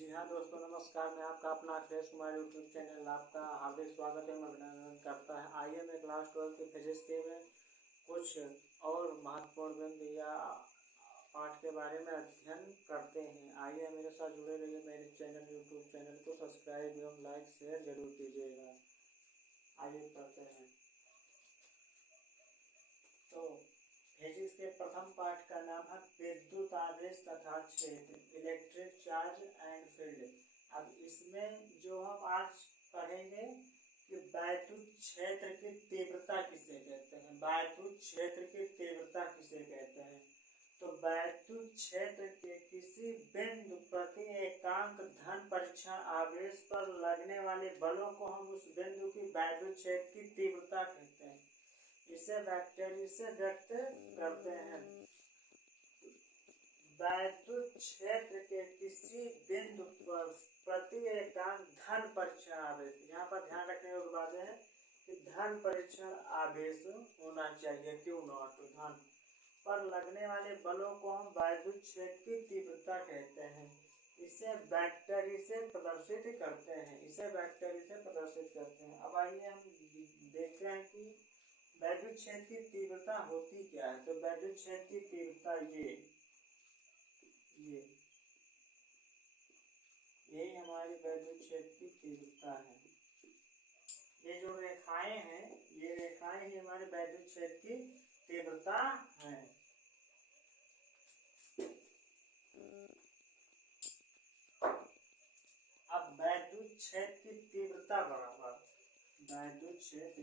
जी हाँ दोस्तों, नमस्कार। मैं आपका अपना अखिलेश कुमार यूट्यूब चैनल आपका हार्दिक स्वागत एवं अभिनंदन करता है। आइए मैं क्लास 12 के फिजिक्स के में कुछ और महत्वपूर्ण बिंदु या पाठ के बारे में अध्ययन करते हैं। आइए मेरे साथ जुड़े रहिए। मेरे चैनल यूट्यूब चैनल को सब्सक्राइब एवं लाइक शेयर जरूर कीजिएगा। आइए करते हैं। तो फिजिक्स के प्रथम पाठ का नाम है विद्युत आवेश तथा क्षेत्र, इलेक्ट्रिक चार्ज एंड फील्ड। अब इसमें जो हम आज पढ़ेंगे कि वैद्युत क्षेत्र की तीव्रता किसे कहते हैं। वैद्युत क्षेत्र की तीव्रता किसे कहते हैं? तो वैद्युत क्षेत्र के किसी बिंदु प्रति एकांक धन परीक्षण आवेश पर लगने वाले बलों को हम उस बिंदु की वैद्युत क्षेत्र की तीव्रता कहते हैं। इसे वेक्टर से व्यक्त करते हैं। वैद्युत क्षेत्र के किसी बिंदु पर प्रति एकांक धन परीक्षण आवेश, यहाँ पर ध्यान रखने योग्य बात है कि धन परीक्षण आवेश होना चाहिए, क्यों नॉट। धन पर लगने वाले बलों को हम वैद्युत क्षेत्र की तीव्रता कहते हैं। इसे वेक्टर से प्रदर्शित करते हैं। अब आइए हम देखते हैं कि वैद्युत क्षेत्र की तीव्रता होती क्या है। तो वैद्युत क्षेत्र की तीव्रता यही हमारी वैद्युत क्षेत्र की तीव्रता है। ये जो रेखाएं हैं, ये रेखाएं ही हमारे वैद्युत क्षेत्र की तीव्रता है। अब वैद्युत क्षेत्र की तीव्रता बराबर वैद्युत क्षेत्र की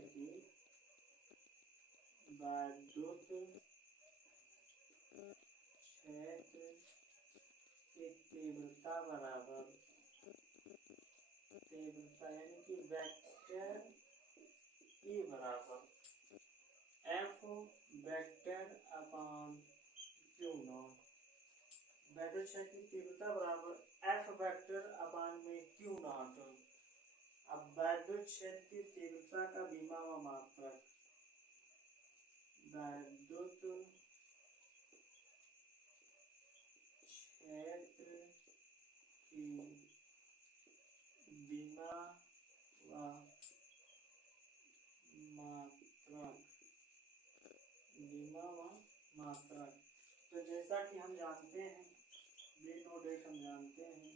तीव्रता बराबर तीव्रता यानी कि वेक्टर ई बराबर F vector upon Q not. वैद्युत क्षेत्र की तीव्रता बराबर एफ वेक्टर अपॉन में क्यू नॉट। अब वैद्युत क्षेत्र की तीव्रता का विमा व मात्रक, वैद्युत क्षेत्र की विमा व मात्रक। तो जैसा कि हम जानते हैं, वी नो डेट हम जानते हैं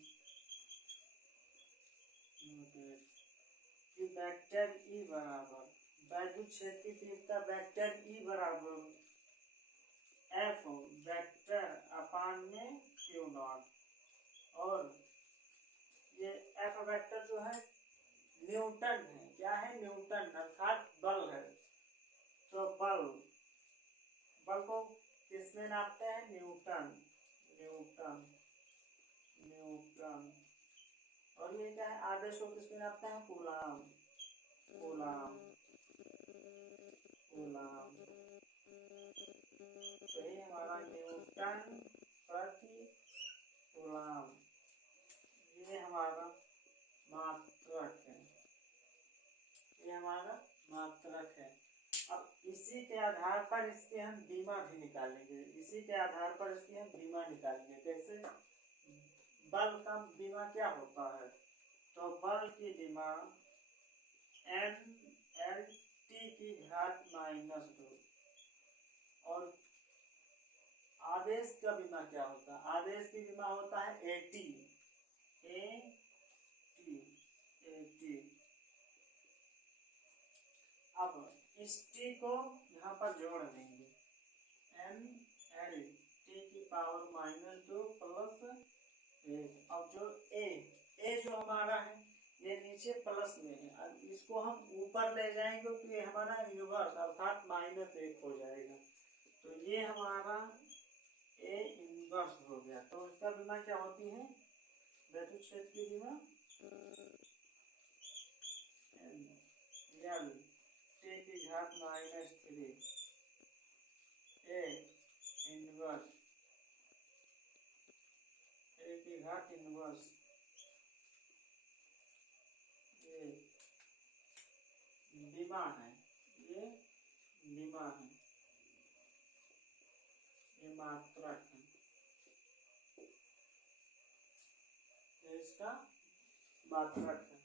कि वेक्टर ई बराबर वैद्युत क्षेत्र की तीव्रता वेक्टर ई बराबर एफ वेक्टर अपान में क्यू नॉट। और ये एफ वेक्टर जो है न्यूटन है। क्या है? न्यूटन, अर्थात बल है। तो बल को किसमें नापते हैं? न्यूटन। और ये क्या है? आवेश को किसमें नापते हैं? कूलाम। तो ये हमारा न्यूटन प्रति कूलाम, ये हमारा मात्रक है। अब इसी के आधार पर इसके हम बीमा भी निकालेंगे। कैसे? बल का बीमा क्या होता है? तो बल की बीमा N/L/T की घात -2। और आवेश का बीमा क्या होता है? आवेश की बीमा होता है AT। अब इस T को यहाँ पर जोड़ देंगे, N/L/T की पावर -2 प्लस 1। अब जो A जो हमारा है ये नीचे प्लस में है। अब इसको हम ऊपर ले जाएंगे तो ये हमारा इनवर्स अर्थात -1 हो जाएगा। तो ये हमारा A इनवर्स हो गया। तो इसका बीमा क्या होती है? वैद्युत क्षेत्र की बीमा N/L/T की घात -3 A इनवर्स A की घात इनवर्स ये बीमा है, ये मात्रक है। ये इसका मात्रक है।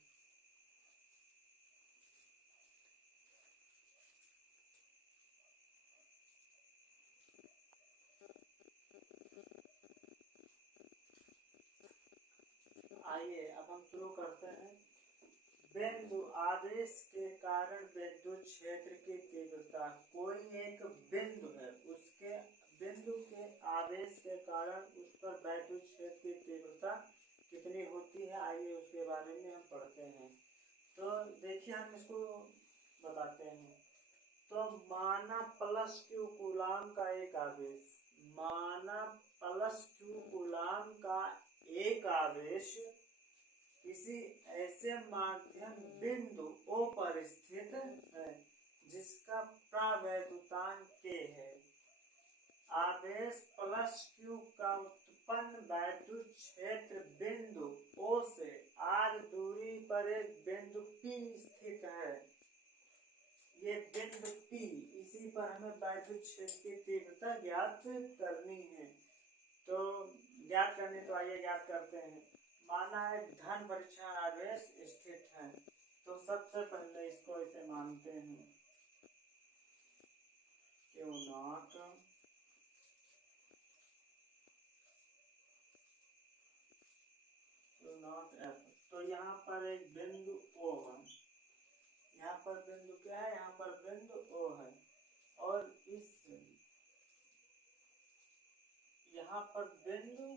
आइए अब हम शुरू करते हैं। बिंदु आवेश के कारण विद्युत क्षेत्र की तीव्रता। कोई एक बिंदु है, उसके बिंदु के आवेश के कारण उस पर विद्युत क्षेत्र की तीव्रता कितनी होती है, आइए उसके बारे में हम पढ़ते हैं। तो देखिए हम इसको बताते हैं। तो माना प्लस क्यू कूलाम का एक आवेश, माना प्लस क्यू कूलाम का एक आवेश किसी ऐसे माध्यम बिंदु O पर स्थित है जिसका प्रावैद्युतांक K है। आवेश प्लस Q का उत्पन्न वैद्युत क्षेत्र बिंदु O से r दूरी पर एक बिंदु P स्थित है। ये बिंदु P, इसी पर हमें वैद्युत क्षेत्र की तीव्रता ज्ञात करनी है। तो ज्ञात करनी, तो आइए ज्ञात करते हैं। माना एक धन परीक्षण आवेश स्थित है, तो सबसे पहले इसको इसे मानते हैं Q0 F। तो यहाँ पर एक बिंदु O है, यहाँ पर बिंदु क्या है, यहाँ पर बिंदु O है, और इस यहाँ पर बिंदु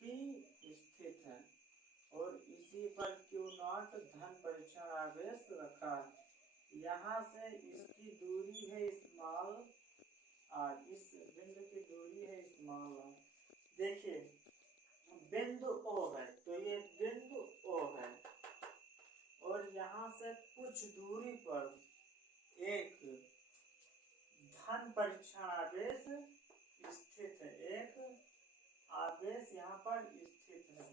P स्थित है, और इसी पर Q0 धन परीक्षण आवेश रखा है। यहाँ से इसकी दूरी है स्मॉल r, इस बिंदु की दूरी है स्मॉल r। देखिए बिंदु O है, तो ये बिंदु O है, और यहाँ से कुछ दूरी पर एक धन परीक्षण आवेश स्थित है, एक आवेश यहाँ पर स्थित है।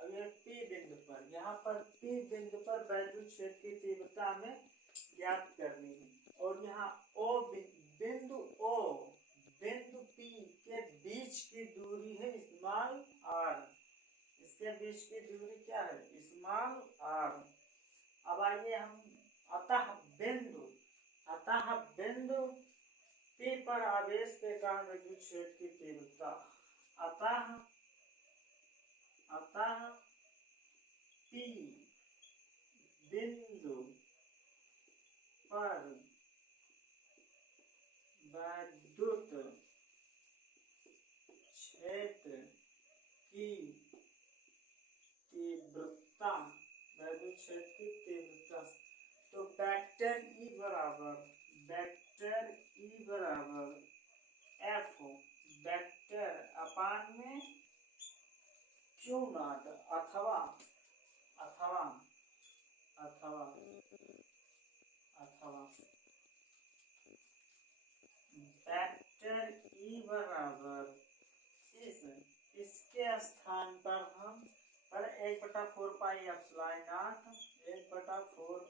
अब ये P बिंदु पर, यहाँ पर P बिंदु पर वैद्युत क्षेत्र की तीव्रता हमें ज्ञात करनी है, और यहाँ O बिंदु O बिंदु P के बीच की दूरी है स्मॉल r, इसके बीच की दूरी क्या है, स्मॉल r। अब आइए हम अतः बिंदु P पर आवेश के कारण विद्युत क्षेत्र की तीव्रता, अतः P बिंदु पर विद्युत क्षेत्र की तीव्रता, विद्युत क्षेत्र की तीव्रता। तो वेक्टर E बराबर F वेक्टर अपान में Q0 अथवा वेक्टर E बराबर इसके स्थान पर हम 1/4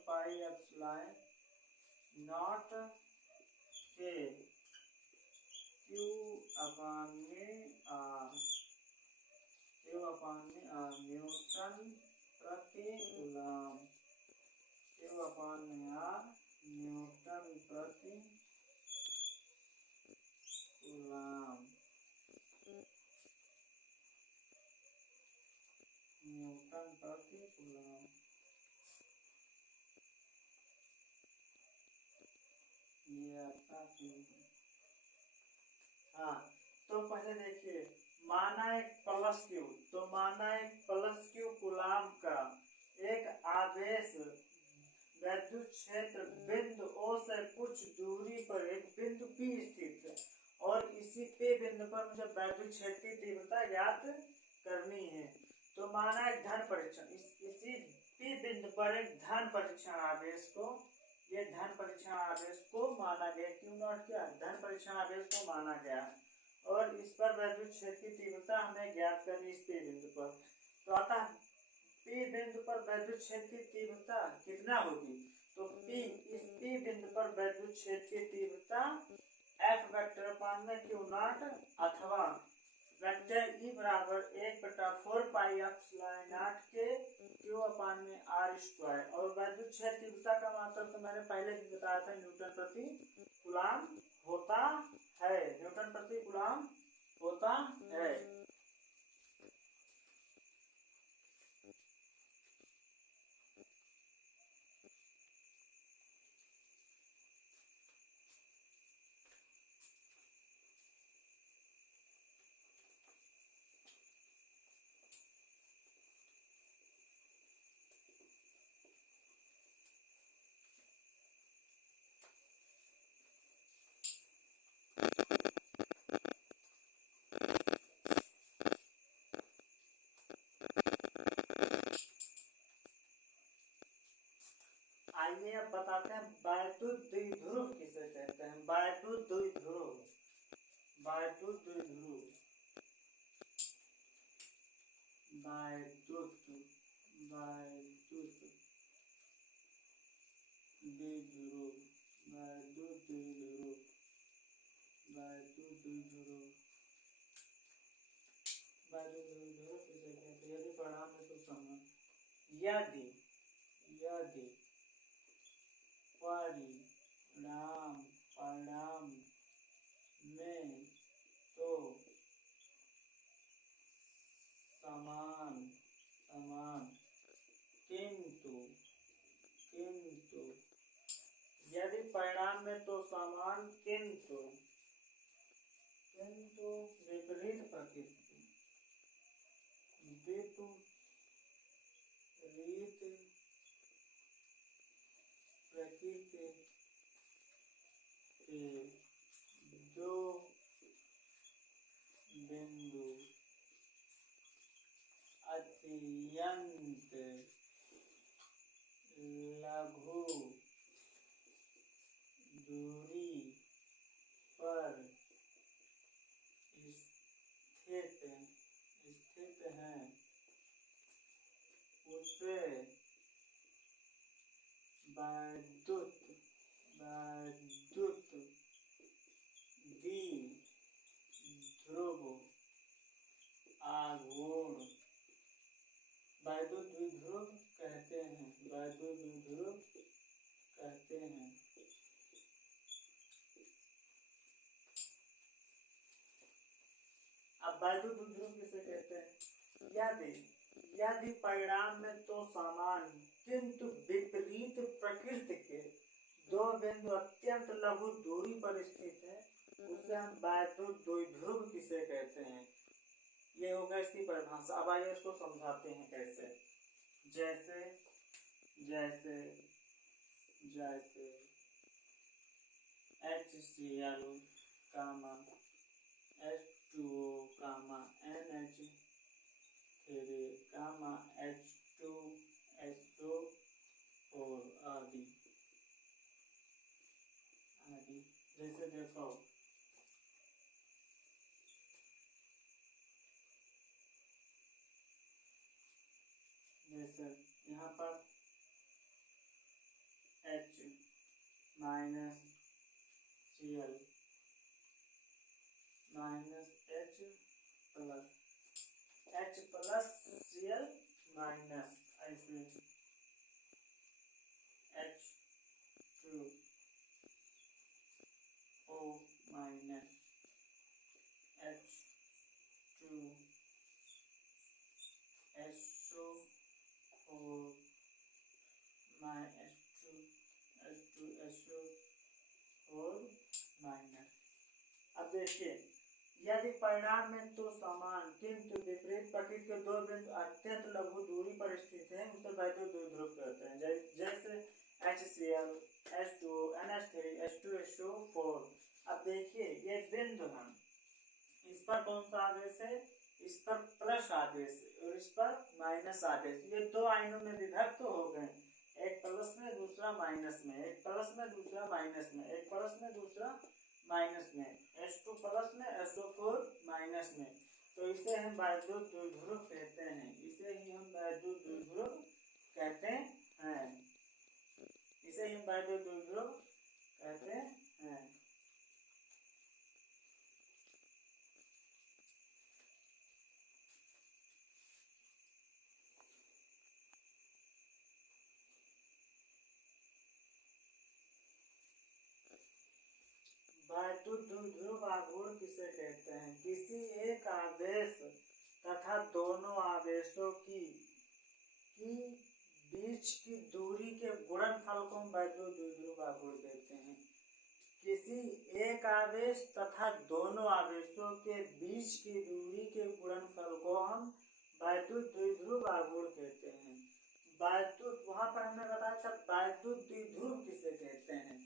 पाई एप्सिलॉन नॉट के Q अपान में R न्यूटन प्रति कूलाम, Q अपान में R न्यूटन प्रति कूलाम, ये आपका हाँ। तो पहले देखिए, माना एक प्लस क्यू कूलाम का एक आवेश विद्युत क्षेत्र बिंदु O से कुछ दूरी पर एक बिंदु P स्थित है, और इसी P बिंदु पर मुझे विद्युत क्षेत्र की तीव्रता ज्ञात करनी है। तो माना एक धन परीक्षण, इसी P बिंदु पर एक धन परीक्षण आवेश को, ये धन परीक्षण आवेश को माना गया, Q0 क्या धन परीक्षण आवेश को माना गया, और इस पर विद्युत क्षेत्र की तीव्रता हमें ज्ञात करनी इस P बिंदु पर। तो अतः P बिंदु पर विद्युत क्षेत्र की तीव्रता कितना होगी, तो इस P बिंदु पर विद्युत क्षेत्र की तीव्रता F वेक्टर अपान में Q0 अथवा वेक्टर ई बराबर 1/4πε0 के Q/r²। और वैद्युत क्षेत्र तीव्रता का मात्रक तो मैंने पहले भी बताया था, न्यूटन प्रति कूलम होता है, न्यूटन प्रति कूलम होता है। आइए अब बताते हैं वैद्युत द्विध्रुव किसे कहते हैं। वैद्युत द्विध्रुव, वैद्युत द्विध्रुव, वैद्युत वैद्युत द्विध्रुव, वैद्युत द्विध्रुव, वैद्युत द्विध्रुव, वैद्युत द्विध्रुव किसे कहते हैं। यदि परिणाम में तो समझ, यदि यदि परिणाम में तो समान किंतु यदि परिणाम में तो समान किंतु विपरीत प्रकृति, विपरीत प्रकृति के दो बिंदु अत्यंत लघु दूरी पर स्थित हैं, उसे वैद्युत द्विध्रुव आघूर्ण, वैद्युत द्विध्रुव कहते हैं, वैद्युत द्विध्रुव कहते हैं। अब वैद्युत द्विध्रुव किसे कहते हैं। यदि परिणाम में तो समान किंतु विपरीत प्रकृति के दो बिंदु अत्यंत लघु दूरी पर स्थित है, उसे हम वैद्युत द्विध्रुव किसे कहते हैं। ये होगा इसकी परिभाषा। अब आइए इसको समझाते हैं कैसे। जैसे जैसे जैसे HCl, H2O, NH3, H2SO4 आदि। जैसे देखो जैसे यहाँ पर H minus Cl minus H plus Cl minus, ऐसे H2O minus H2SO4 H2SO4 minus. अब देखिए, यदि परिणाम में तो समान किंतु विपरीत प्रकृति के दो बिंदु अत्यंत लघु दूरी पर स्थित हैं, उसे वैद्युत द्विध्रुव कहते हैं। जैसे HCl, H2O, NH3, H2SO4। अब देखिए ये बिंदु हैं, इस पर कौन सा आवेश है, इस पर प्लस आवेश और इस पर माइनस आवेश। ये दो आयनों में विभक्त हो गए, एक प्लस में दूसरा माइनस में, एक प्लस में दूसरा माइनस में, एक प्लस में दूसरा माइनस में, H2 प्लस में SO4 माइनस में। तो इसे हम वैद्युत द्विध्रुव कहते हैं, इसे ही हम वैद्युत द्विध्रुव कहते हैं, इसे हम वैद्युत द्विध्रुव कहते हैं। वैद्युत द्विध्रुव आघूर्ण किसे कहते हैं? किसी एक आवेश तथा दोनों आवेशों की बीच की दूरी के गुणनफल को हम वैद्युत द्विध्रुव आघूर्ण कहते हैं। किसी एक आवेश तथा दोनों आवेशों के बीच की दूरी के गुणनफल को हम वैद्युत द्विध्रुव आघूर्ण कहते हैं। वैद्युत, वहां पर हमने बताया था वैद्युत द्विध्रुव किसे कहते हैं,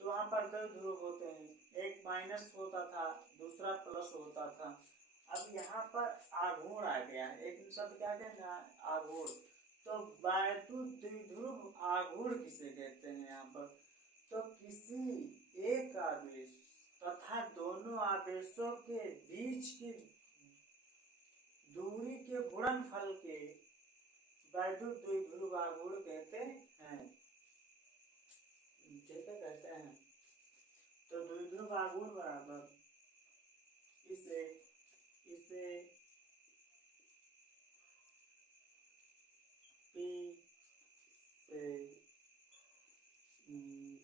तो वहां पर दो ध्रुव होते हैं, एक माइनस होता था, दूसरा प्लस होता था। अब यहाँ पर आघूर्ण आ गया है, एक शब्द क्या कहना है? आघूर्ण। तो वैद्युत द्विध्रुव आघूर्ण किसे कहते हैं यहाँ पर? तो किसी एक आवेश तथा दोनों आवेशों के बीच की दूरी के गुणनफल के वैद्युत द्विध्रुव आघूर्ण कहते हैं। ठीक है, कहते हैं। तो द्विध्रुव आघूर्ण बराबर इसे P से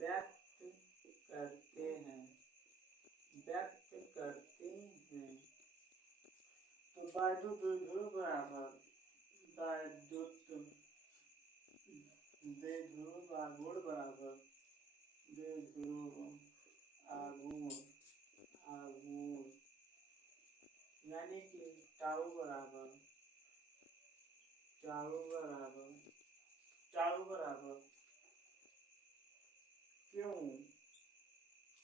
व्यक्त करते हैं। तो वैद्युत द्विध्रुव बराबर वैद्युत द्विध्रुव आघूर्ण बराबर द्विध्रुव आघूर्ण यानी कि टाउ बराबर क्यों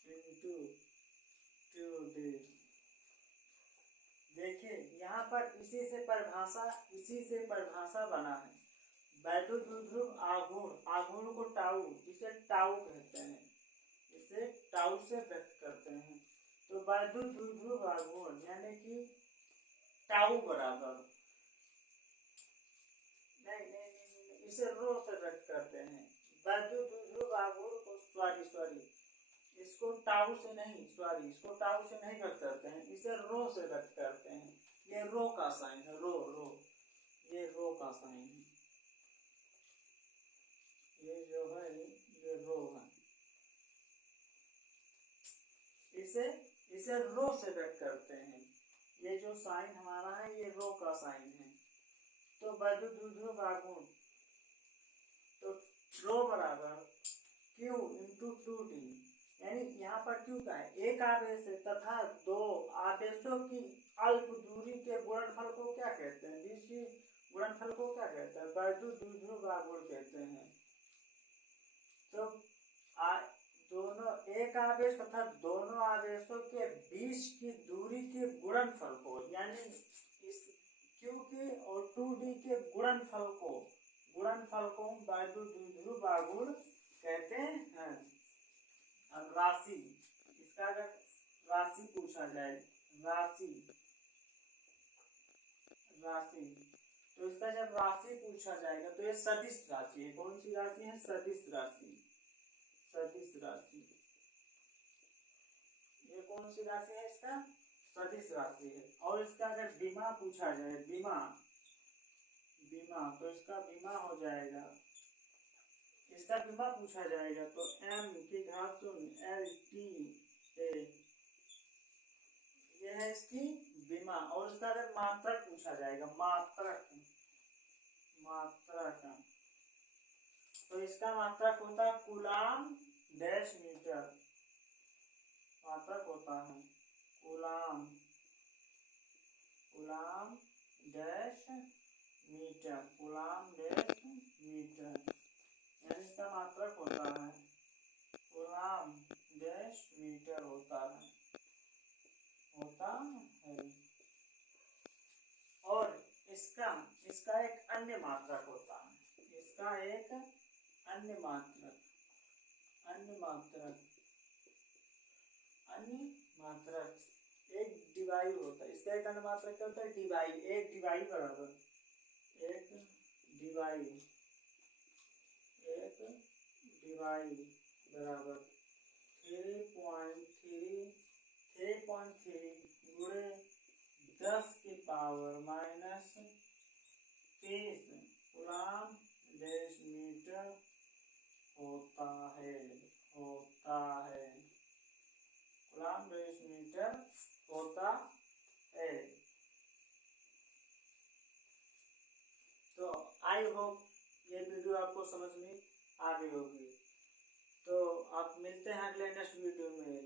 इंटू 2D। देखिए यहाँ पर इसी से परिभाषा बना है। वैद्युत द्विध्रुव आघूर्ण को टाउ, इसे टाउ कहते हैं, इसे टाउ से व्यक्त करते हैं। तो वैद्युत द्विध्रुव आघूर्ण यानी कि टाउ बराबर नहीं, इसे रो से व्यक्त करते हैं। वैद्युत द्विध्रुव आघूर्ण को इसको टाउ से नहीं व्यक्त करते हैं, इसे रो से व्यक्त करते हैं। ये रो का साइन है, ये रो का साइन है, ये जो है ये रो है, इसे रो से व्यक्त करते हैं। ये जो साइन हमारा है ये रो का साइन है। तो वैद्युत द्विध्रुव आघूर्ण तो रो बराबर Q इंटू 2D, यानी यहाँ पर Q का है एक आवेश तथा दो आवेशों की अल्प दूरी के गुणनफल को क्या कहते हैं? बीच की गुणनफल को क्या कहते हैं? वैद्युत द्विध्रुव आघूर्ण कहते हैं। तो दोनों एक आवेश तथा दोनों आवेशों के बीच की दूरी के गुणनफल को, यानी इस Q के और 2D के गुणनफल को वैद्युत द्विध्रुव आघूर्ण कहते हैं। अब राशि, इसका अगर राशि पूछा जाए, तो इसका जब राशि पूछा जाएगा तो ये सदिश राशि है। कौन सी राशि है? सदिश राशि। ये कौन सी राशि है? इसका सदिश राशि है। और इसका अगर विमा पूछा जाए, विमा तो इसका विमा हो जाएगा, इसका विमा पूछा जाएगा तो m की घात LTA, यह है इसकी विमा। और इसका अगर मात्रक पूछा जाएगा, मात्रक तो इसका मात्रक होता है कूलाम डैश मीटर, मात्रक होता है कूलाम डैश मीटर, यानी इसका मात्रक होता है कूलाम डैश मीटर होता है। और इसका एक अन्य मात्रक होता है, अन्य मात्रक एक डिवाई होता है। इसका एक अन्य मात्रक क्या होता है? डिवाई। एक डिवाई बराबर 3.3 गुणे 10 की power minus 30 coulomb dash metre होता है। कूलाम आई होप ये वीडियो आपको समझ में आ गई होगी। तो आप मिलते हैं अगले नेक्स्ट वीडियो में।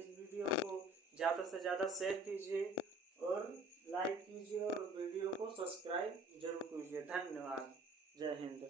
इस वीडियो को ज़्यादा से ज़्यादा शेयर कीजिए और लाइक कीजिए और वीडियो को सब्सक्राइब जरूर कीजिए। धन्यवाद। जय हिंद।